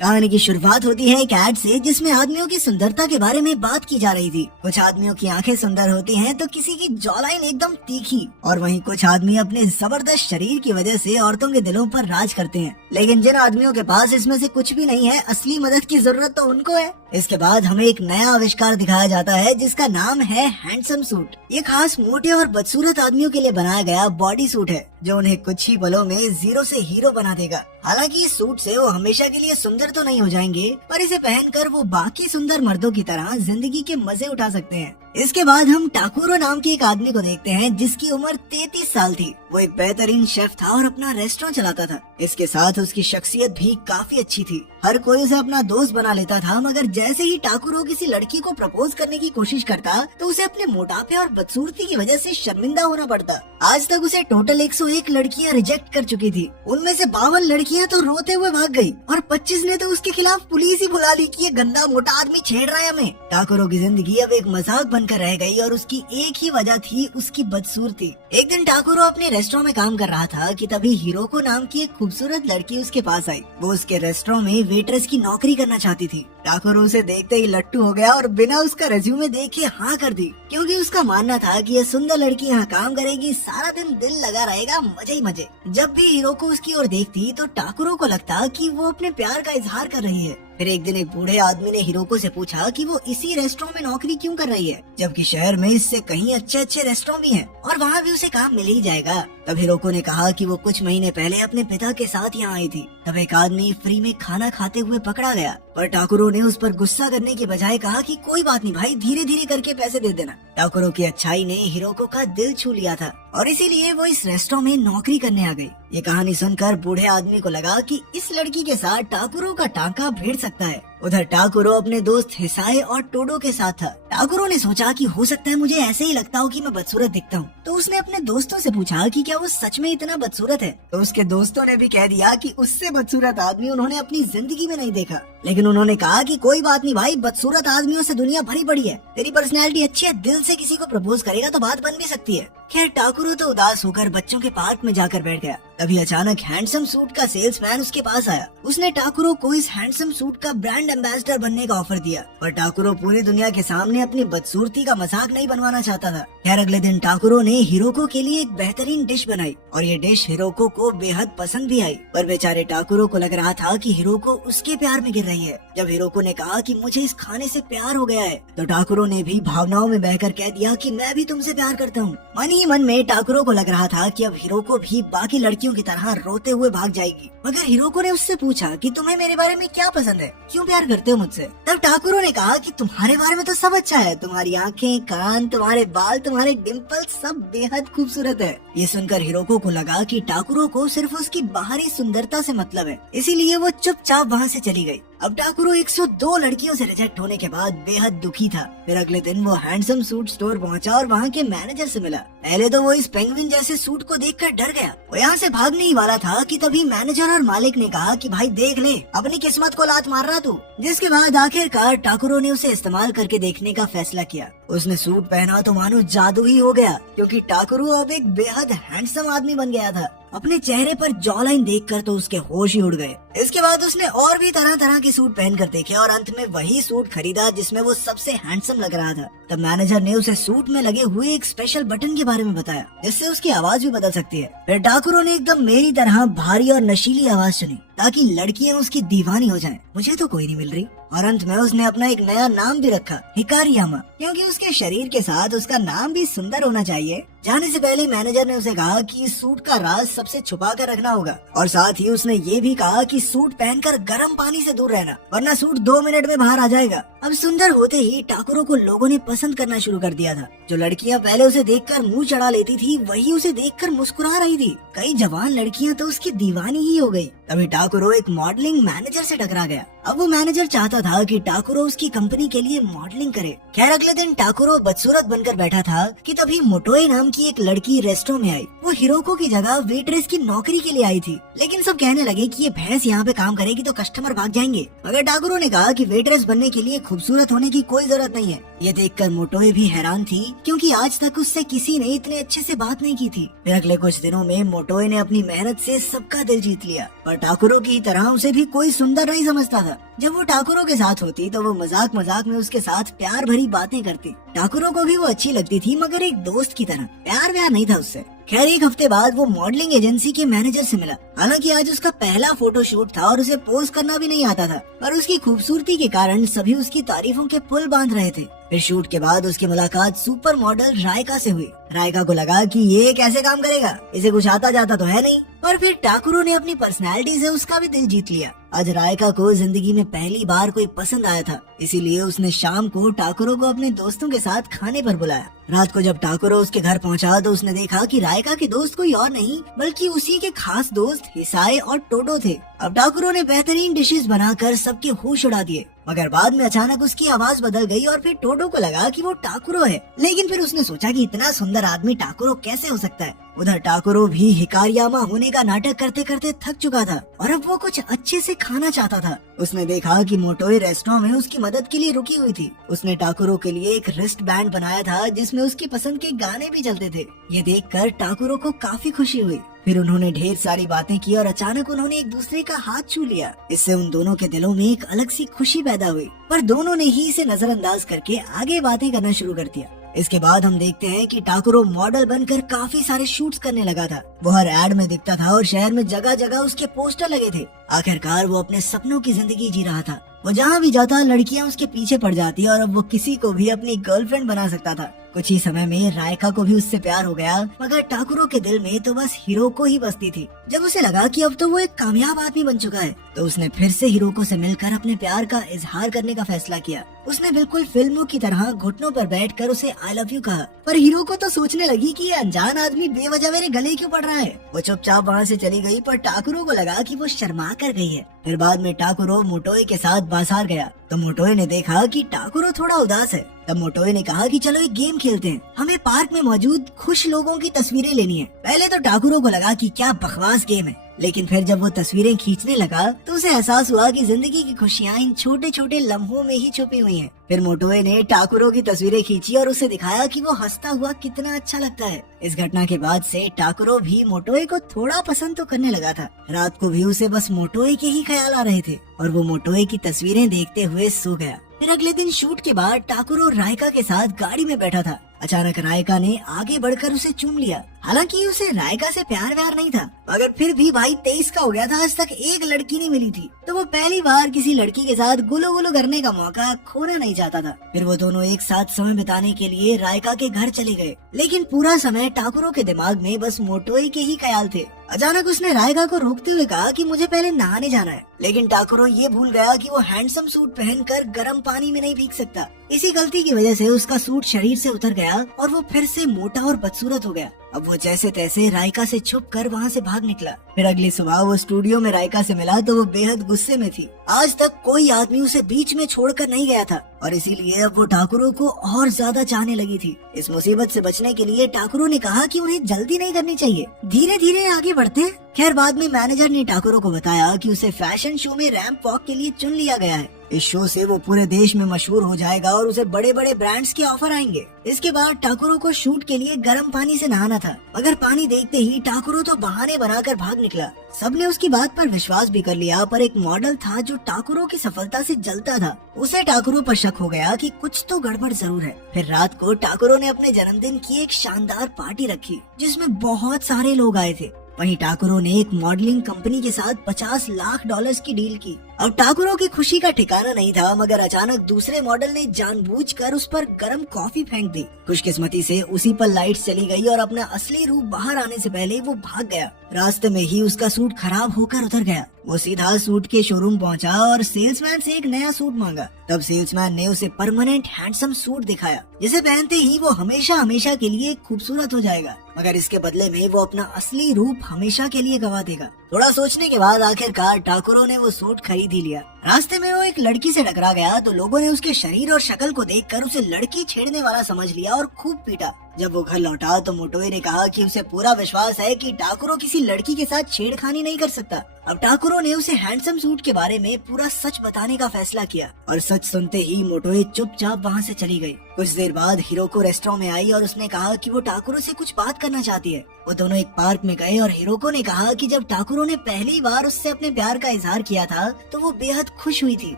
कहानी की शुरुआत होती है एक ऐड से जिसमें आदमियों की सुंदरता के बारे में बात की जा रही थी। कुछ आदमियों की आंखें सुंदर होती हैं तो किसी की जॉलाइन एकदम तीखी, और वहीं कुछ आदमी अपने जबरदस्त शरीर की वजह से औरतों के दिलों पर राज करते हैं। लेकिन जिन आदमियों के पास इसमें से कुछ भी नहीं है, असली मदद की जरूरत तो उनको है। इसके बाद हमें एक नया आविष्कार दिखाया जाता है जिसका नाम है हैंडसम सूट। ये खास मोटे और बदसूरत आदमियों के लिए बनाया गया बॉडी सूट है जो उन्हें कुछ ही पलों में जीरो से हीरो बना देगा। हालांकि इस सूट से वो हमेशा के लिए सुंदर तो नहीं हो जाएंगे, पर इसे पहनकर वो बाकी सुंदर मर्दों की तरह जिंदगी के मजे उठा सकते हैं। इसके बाद हम टाकुरो नाम के एक आदमी को देखते हैं जिसकी उम्र 33 साल थी। वो एक बेहतरीन शेफ था और अपना रेस्टोरेंट चलाता था। इसके साथ उसकी शख्सियत भी काफी अच्छी थी। हर कोई उसे अपना दोस्त बना लेता था, मगर जैसे ही टाकुरो किसी लड़की को प्रपोज करने की कोशिश करता तो उसे अपने मोटापे और बदसूरती की वजह से शर्मिंदा होना पड़ता। आज तक उसे टोटल 101 लड़कियां रिजेक्ट कर चुकी थी। उनमें से 52 लड़कियां तो रोते हुए भाग गई और 25 ने तो उसके खिलाफ पुलिस ही बुला ली कि ये गंदा मोटा आदमी छेड़ रहा है हमें। टाकुरो की जिंदगी अब एक मजाक बनकर रह गई और उसकी एक ही वजह थी उसकी बदसूरती। एक दिन टाकुरो अपने रेस्टोरेंट में काम कर रहा था कि तभी हिरोको नाम की एक खूबसूरत लड़की उसके पास आई। वो उसके रेस्टोरेंट में वेट्रेस की नौकरी करना चाहती थी। टाकुरो उसे देखते ही लट्टू हो गया और बिना उसका रेज्यूमे देखे हाँ कर दी, क्योंकि उसका मानना था कि ये सुंदर लड़की यहाँ काम करेगी, सारा दिन दिल लगा रहेगा, मजे ही मजे। जब भी हिरोको उसकी ओर देखती तो टाकुरो को लगता कि वो अपने प्यार का इजहार कर रही है। फिर एक दिन एक बूढ़े आदमी ने हिरोको से पूछा कि वो इसी रेस्टोरेंट में नौकरी क्यों कर रही है, जबकि शहर में इससे कहीं अच्छे अच्छे रेस्टोरेंट भी हैं और वहाँ भी उसे काम मिल ही जाएगा। तब हिरोको ने कहा कि वो कुछ महीने पहले अपने पिता के साथ यहाँ आई थी। तब एक आदमी फ्री में खाना खाते हुए पकड़ा गया, पर टाकुरो ने उस पर गुस्सा करने के बजाय कहा कि कोई बात नहीं भाई, धीरे धीरे करके पैसे दे देना। टाकुरो की अच्छाई ने हिरोको का दिल छू लिया था और इसीलिए वो इस रेस्टोरेंट में नौकरी करने आ गई। ये कहानी सुनकर बूढ़े आदमी को लगा कि इस लड़की के साथ टाकुरो का टांका भिड़ सकता है। उधर टाकुरो अपने दोस्त हिसाए और टोडो के साथ था। टाकुरो ने सोचा कि हो सकता है मुझे ऐसे ही लगता हो कि मैं बदसूरत दिखता हूँ, तो उसने अपने दोस्तों से पूछा कि क्या वो सच में इतना बदसूरत है। तो उसके दोस्तों ने भी कह दिया कि उससे बदसूरत आदमी उन्होंने अपनी जिंदगी में नहीं देखा। लेकिन उन्होंने कहा कि कोई बात नहीं भाई, बदसूरत आदमियों से दुनिया भरी पड़ी है, तेरी पर्सनैलिटी अच्छी है, दिल से किसी को प्रपोज करेगा तो बात बन भी सकती है। खैर टाकुरो तो उदास होकर बच्चों के पार्क में जाकर बैठ गया। तभी अचानक हैंडसम सूट का सेल्समैन उसके पास आया। उसने टाकुरो को इस हैंडसम सूट का ब्रांड एम्बेसडर बनने का ऑफर दिया, पर टाकुरो पूरी दुनिया के सामने अपनी बदसूरती का मजाक नहीं बनवाना चाहता था। खैर अगले दिन टाकुरो ने हिरोको के लिए एक बेहतरीन डिश बनाई और ये डिश हिरोको को बेहद पसंद भी आई, पर बेचारे टाकुरो को लग रहा था कि हिरोको उसके प्यार में गिर रही है। जब हिरोको ने कहा कि मुझे इस खाने से प्यार हो गया है, तो टाकुरो ने भी भावनाओं में बहकर कह दिया कि मैं भी तुमसे प्यार करता हूँ। मन ही मन में टाकुरो को लग रहा था कि अब हिरोको भी बाकी लड़कियों की तरह रोते हुए भाग जाएगी। मगर हिरोको ने उससे पूछा कि तुम्हें मेरे बारे में क्या पसंद है, क्यों प्यार करते हो मुझसे। तब टाकुरो ने कहा कि तुम्हारे बारे में तो सब अच्छा है, तुम्हारी आंखें, कान, तुम्हारे बाल, तुम्हारे डिम्पल सब बेहद खूबसूरत है। ये सुनकर हिरोको को लगा कि टाकुरो को सिर्फ उसकी बाहरी सुंदरता से मतलब है, इसीलिए वो चुपचाप वहाँ से चली गई। अब टाकुरो 102 लड़कियों से रिजेक्ट होने के बाद बेहद दुखी था। फिर अगले दिन वो हैंडसम सूट स्टोर पहुंचा और वहाँ के मैनेजर से मिला। पहले तो वो इस पेंगुइन जैसे सूट को देखकर डर गया। वो यहाँ से भागने ही वाला था कि तभी मैनेजर और मालिक ने कहा कि भाई देख ले, अपनी किस्मत को लात मार रहा तू। जिसके बाद आखिरकार टाकुरो ने उसे इस्तेमाल करके देखने का फैसला किया। उसने सूट पहना तो मानो जादू ही हो गया, क्योंकि टाकुरो अब एक बेहद हैंडसम आदमी बन गया था। अपने चेहरे पर जॉलाइन देखकर तो उसके होश ही उड़ गए। इसके बाद उसने और भी तरह तरह के सूट पहनकर देखे और अंत में वही सूट खरीदा जिसमें वो सबसे हैंडसम लग रहा था। तब मैनेजर ने उसे सूट में लगे हुए एक स्पेशल बटन के बारे में बताया जिससे उसकी आवाज भी बदल सकती है। फिर टाकुरो ने एकदम मेरी तरह भारी और नशीली आवाज सुनी ताकि लड़कियां उसकी दीवानी हो जाएं। मुझे तो कोई नहीं मिल रही। और अंत में उसने अपना एक नया नाम भी रखा, हिकारियामा, क्योंकि उसके शरीर के साथ उसका नाम भी सुंदर होना चाहिए। जाने से पहले मैनेजर ने उसे कहा कि इस सूट का राज सबसे छुपा कर रखना होगा और साथ ही उसने ये भी कहा कि सूट पहनकर गर्म पानी से दूर रहना, वरना सूट 2 मिनट में बाहर आ जाएगा। अब सुंदर होते ही टाकुरो को लोगों ने पसंद करना शुरू कर दिया था। जो लड़कियां पहले उसे देखकर मुंह चढ़ा लेती थी, वही उसे देखकर मुस्कुरा रही थी। कई जवान लड़कियां तो उसकी दीवानी ही हो गई। तभी टाकुरो एक मॉडलिंग मैनेजर से टकरा गया। अब वो मैनेजर चाहता था कि टाकुरो उसकी कंपनी के लिए मॉडलिंग करे। खैर अगले दिन टाकुरो बदसूरत बनकर बैठा था कि तभी मोटोए नाम की एक लड़की रेस्टोरेंट में आई। वो हिरोको की जगह वेट्रेस की नौकरी के लिए आई थी, लेकिन सब कहने लगे कि ये भैंस यहाँ पे काम करेगी तो कस्टमर भाग जाएंगे। मगर टाकुरो ने कहा कि वेट्रेस बनने के लिए खूबसूरत होने की कोई जरूरत नहीं है। ये देखकर मोटोए भी हैरान थी, क्योंकि आज तक उससे किसी ने इतने अच्छे से बात नहीं की थी। फिर अगले कुछ दिनों में मोटोए ने अपनी मेहनत से सबका दिल जीत लिया। पर ठाकुरों की तरह उसे भी कोई सुंदर नहीं समझता था। जब वो ठाकुरों के साथ होती तो वो मजाक मजाक में उसके साथ प्यार भरी बातें करती। ठाकुरों को भी वो अच्छी लगती थी, मगर एक दोस्त की तरह, प्यार व्यार नहीं था उससे। खैर, एक हफ्ते बाद वो मॉडलिंग एजेंसी के मैनेजर से मिला। हालांकि आज उसका पहला फोटोशूट था और उसे पोज करना भी नहीं आता था, पर उसकी खूबसूरती के कारण सभी उसकी तारीफों के पुल बांध रहे थे। फिर शूट के बाद उसकी मुलाकात सुपर मॉडल रायका से हुई। रायका को लगा कि ये कैसे काम करेगा, इसे कुछ आता जाता तो है नहीं। और फिर ठाकुरों ने अपनी पर्सनैलिटी से उसका भी दिल जीत लिया। आज रायका को जिंदगी में पहली बार कोई पसंद आया था, इसीलिए उसने शाम को ठाकुरों को अपने दोस्तों के साथ खाने पर बुलाया। रात को जब ठाकुरों उसके घर पहुंचा तो उसने देखा कि रायका के दोस्त कोई और नहीं बल्कि उसी के खास दोस्त हिसाए और टोटो थे। अब ठाकुरों ने बेहतरीन डिशेस बनाकर सबके होश उड़ा दिए, मगर बाद में अचानक उसकी आवाज बदल गई और फिर टोटो को लगा कि वो ठाकुरों है। लेकिन फिर उसने सोचा कि इतना सुंदर आदमी ठाकुरों कैसे हो सकता है। उधर ठाकुरों भी हिकारियामा होने का नाटक करते करते थक चुका था और अब वो कुछ अच्छे से खाना चाहता था। उसने देखा कि मोटोए रेस्टोरेंट में उसकी मदद के लिए रुकी हुई थी। उसने ठाकुरों के लिए एक रिस्ट बैंड बनाया था जिसमें उसकी पसंद के गाने भी चलते थे। ये देखकर ठाकुरों को काफी खुशी हुई। फिर उन्होंने ढेर सारी बातें की और अचानक उन्होंने एक दूसरे का हाथ छू लिया। इससे उन दोनों के दिलों में एक अलग सी खुशी पैदा हुई, पर दोनों ने ही इसे नजरअंदाज करके आगे बातें करना शुरू कर दिया। इसके बाद हम देखते हैं कि ठाकुरों मॉडल बनकर काफी सारे शूट्स करने लगा था। वो हर एड में दिखता था और शहर में जगह जगह उसके पोस्टर लगे थे। आखिरकार वो अपने सपनों की जिंदगी जी रहा था। वो जहाँ भी जाता लड़कियाँ उसके पीछे पड़ जाती और अब वो किसी को भी अपनी गर्लफ्रेंड बना सकता था। कुछ ही समय में रायका को भी उससे प्यार हो गया, मगर ठाकुरों के दिल में तो बस हीरोको ही बसती थी। जब उसे लगा कि अब तो वो एक कामयाब आदमी बन चुका है, तो उसने फिर से हीरोको से मिलकर अपने प्यार का इजहार करने का फैसला किया। उसने बिल्कुल फिल्मों की तरह घुटनों पर बैठकर उसे आई लव यू कहा। पर हीरोको तो सोचने लगी कि ये अनजान आदमी बेवजह मेरे गले क्यों पड़ रहा है। वो चुपचाप वहाँ से चली गई, पर ठाकुरों को लगा कि वो शर्मा कर गई है। फिर बाद में ठाकुरों मोटोए के साथ बाजार गया तो मोटोए ने देखा कि ठाकुरों थोड़ा उदास है। तब मोटोए ने कहा कि चलो एक गेम खेलते हैं, हमें पार्क में मौजूद खुश लोगों की तस्वीरें लेनी है। पहले तो ठाकुरों को लगा कि क्या बकवास गेम है, लेकिन फिर जब वो तस्वीरें खींचने लगा तो उसे एहसास हुआ कि जिंदगी की खुशियाँ इन छोटे छोटे लम्हों में ही छुपी हुई हैं। फिर मोटोए ने ठाकुरों की तस्वीरें खींची और उसे दिखाया कि वो हंसता हुआ कितना अच्छा लगता है। इस घटना के बाद से ठाकुरों भी मोटोए को थोड़ा पसंद तो करने लगा था। रात को भी उसे बस मोटोए के ही ख्याल आ रहे थे और वो मोटोए की तस्वीरें देखते हुए सो गया। फिर अगले दिन शूट के बाद ठाकुरों रायका के साथ गाड़ी में बैठा था। अचानक रायका ने आगे बढ़कर उसे चूम लिया। हालांकि उसे रायका से प्यार व्यार नहीं था, मगर फिर भी भाई 23 का हो गया था, आज तक एक लड़की नहीं मिली थी, तो वो पहली बार किसी लड़की के साथ गुलो गुलो करने का मौका खोना नहीं चाहता था। फिर वो दोनों एक साथ समय बिताने के लिए रायका के घर चले गए, लेकिन पूरा समय ठाकुरों के दिमाग में बस मोटोए के ही ख्याल थे। अचानक उसने रायका को रोकते हुए कहा कि मुझे पहले नहाने जाना है, लेकिन ठाकुरों ये भूल गया कि वो हैंडसम सूट पहनकर गर्म पानी में नहीं भीग सकता। इसी गलती की वजह से उसका सूट शरीर से उतर गया और वो फिर से मोटा और बदसूरत हो गया। अब वो जैसे तैसे रायका से छुपकर वहाँ से भाग निकला। फिर अगली सुबह वो स्टूडियो में रायका से मिला तो वो बेहद गुस्से में थी। आज तक कोई आदमी उसे बीच में छोड़कर नहीं गया था और इसीलिए अब वो ठाकुरों को और ज्यादा चाहने लगी थी। इस मुसीबत से बचने के लिए ठाकुरों ने कहा कि उन्हें जल्दी नहीं करनी चाहिए, धीरे धीरे आगे बढ़ते हैं। खैर, बाद में मैनेजर ने ठाकुरों को बताया कि उसे फैशन शो में रैंप वॉक के लिए चुन लिया गया है। इस शो से वो पूरे देश में मशहूर हो जाएगा और उसे बड़े बड़े ब्रांड्स के ऑफर आएंगे। इसके बाद ठाकुरों को शूट के लिए गर्म पानी से नहाना था, मगर पानी देखते ही ठाकुरों तो बहाने बनाकर भाग निकला। सबने उसकी बात पर विश्वास भी कर लिया, पर एक मॉडल था जो ठाकुरों की सफलता से जलता था। उसे ठाकुरों पर शक हो गया कि कुछ तो गड़बड़ जरूर है। फिर रात को ठाकुरों ने अपने जन्मदिन की एक शानदार पार्टी रखी जिसमें बहुत सारे लोग आए थे। वहीं ठाकुरों ने एक मॉडलिंग कंपनी के साथ $50 लाख की डील की। अब ठाकुरों की खुशी का ठिकाना नहीं था, मगर अचानक दूसरे मॉडल ने जानबूझकर उस पर गर्म कॉफी फेंक दी। खुशकिस्मती से उसी पर लाइट्स चली गई और अपना असली रूप बाहर आने से पहले वो भाग गया। रास्ते में ही उसका सूट खराब होकर उतर गया। वो सीधा सूट के शोरूम पहुंचा और सेल्समैन से एक नया सूट मांगा। तब सेल्समैन ने उसे परमानेंट हैंडसम सूट दिखाया, जिसे पहनते ही वो हमेशा हमेशा के लिए खूबसूरत हो जाएगा, मगर इसके बदले में वो अपना असली रूप हमेशा के लिए गवा देगा। थोड़ा सोचने के बाद आखिरकार ठाकुरों ने वो सूट खरीद ही लिया। रास्ते में वो एक लड़की से टकरा गया तो लोगों ने उसके शरीर और शक्ल को देखकर उसे लड़की छेड़ने वाला समझ लिया और खूब पीटा। जब वो घर लौटा तो मोटोए ने कहा कि उसे पूरा विश्वास है कि टाकुरो किसी लड़की के साथ छेड़खानी नहीं कर सकता। अब टाकुरो ने उसे हैंडसम सूट के बारे में पूरा सच बताने का फैसला किया और सच सुनते ही मोटोए चुपचाप वहाँ से चली गई। कुछ देर बाद हिरोको रेस्टोरेंट में आई और उसने कहा कि वो टाकुरो से कुछ बात करना चाहती है। वो दोनों एक पार्क में गए और हिरोको ने कहा कि जब टाकुरो ने पहली बार उससे अपने प्यार का इजहार किया था तो वो बेहद खुश हुई थी,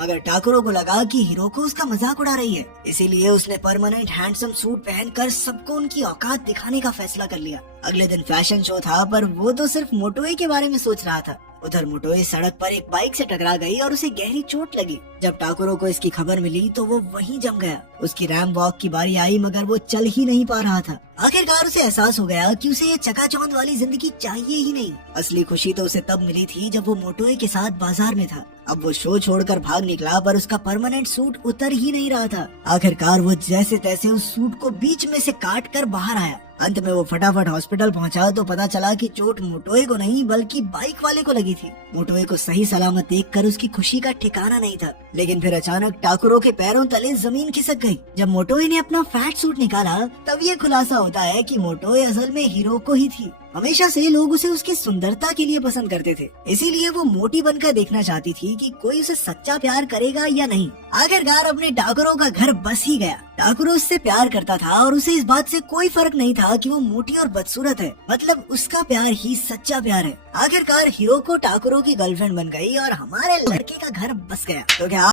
मगर टाकुरो को लगा कि हिरोको उसका मजाक उड़ा रही है, इसीलिए उसने परमानेंट हैंडसम सूट पहनकर सबको उनकी औकात दिखाने का फैसला कर लिया। अगले दिन फैशन शो था पर वो तो सिर्फ मोटोए के बारे में सोच रहा था। उधर मोटोए सड़क पर एक बाइक से टकरा गई और उसे गहरी चोट लगी। जब टाकुरो को इसकी खबर मिली तो वो वहीं जम गया। उसकी रैंप वॉक की बारी आई मगर वो चल ही नहीं पा रहा था। आखिरकार उसे एहसास हो गया कि उसे ये चकाचौंध वाली जिंदगी चाहिए ही नहीं। असली खुशी तो उसे तब मिली थी जब वो मोटोए के साथ बाजार में था। अब वो शो छोड़कर भाग निकला पर उसका परमानेंट सूट उतर ही नहीं रहा था। आखिरकार वो जैसे तैसे उस सूट को बीच में से काट कर बाहर आया। अंत में वो फटाफट हॉस्पिटल पहुंचा तो पता चला कि चोट मोटोए को नहीं बल्कि बाइक वाले को लगी थी। मोटोए को सही सलामत देखकर उसकी खुशी का ठिकाना नहीं था, लेकिन फिर अचानक टाकुरो के पैरों तले जमीन खिसक गई। जब मोटोए ने अपना फैट सूट निकाला तब ये खुलासा होता है कि मोटोए असल में हिरोको ही थी। हमेशा से लोग उसे उसकी सुंदरता के लिए पसंद करते थे, इसीलिए वो मोटी बनकर देखना चाहती थी कि कोई उसे सच्चा प्यार करेगा या नहीं। आखिरकार अपने टाकुरो का घर बस ही गया। टाकुरो उससे प्यार करता था और उसे इस बात से कोई फर्क नहीं था कि वो मोटी और बदसूरत है, मतलब उसका प्यार ही सच्चा प्यार है। आखिरकार हिरोको टाकुरो की गर्लफ्रेंड बन गई और हमारे लड़के का घर बस गया। तो क्या